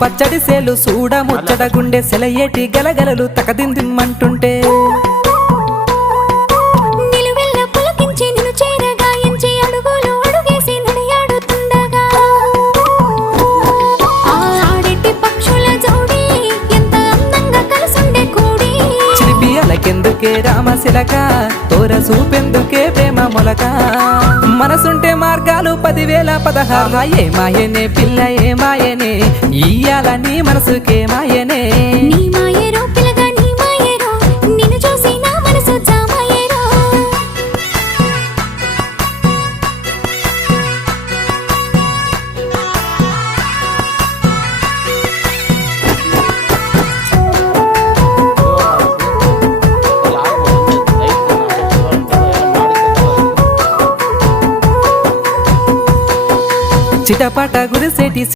పచ్చడి సేలు సూడ ముచ్చట గుండె సెలయేటి గలగలలు తకదిందిమ్మంటుంటే కెందుకే రామశిలక తోర సూపెందుకే ప్రేమ మొలక మనసుంటే మార్గాలు 10,016 ఏమాయనే పిల్ల ఏమాయనే ఇయ్యాల నీ మనసుకే మాయనే నీ మాయరో పిల్లగా నీ మాయరో నిన్ను చూసి నా మనసు జామాయరో చిటపట గురిసేటి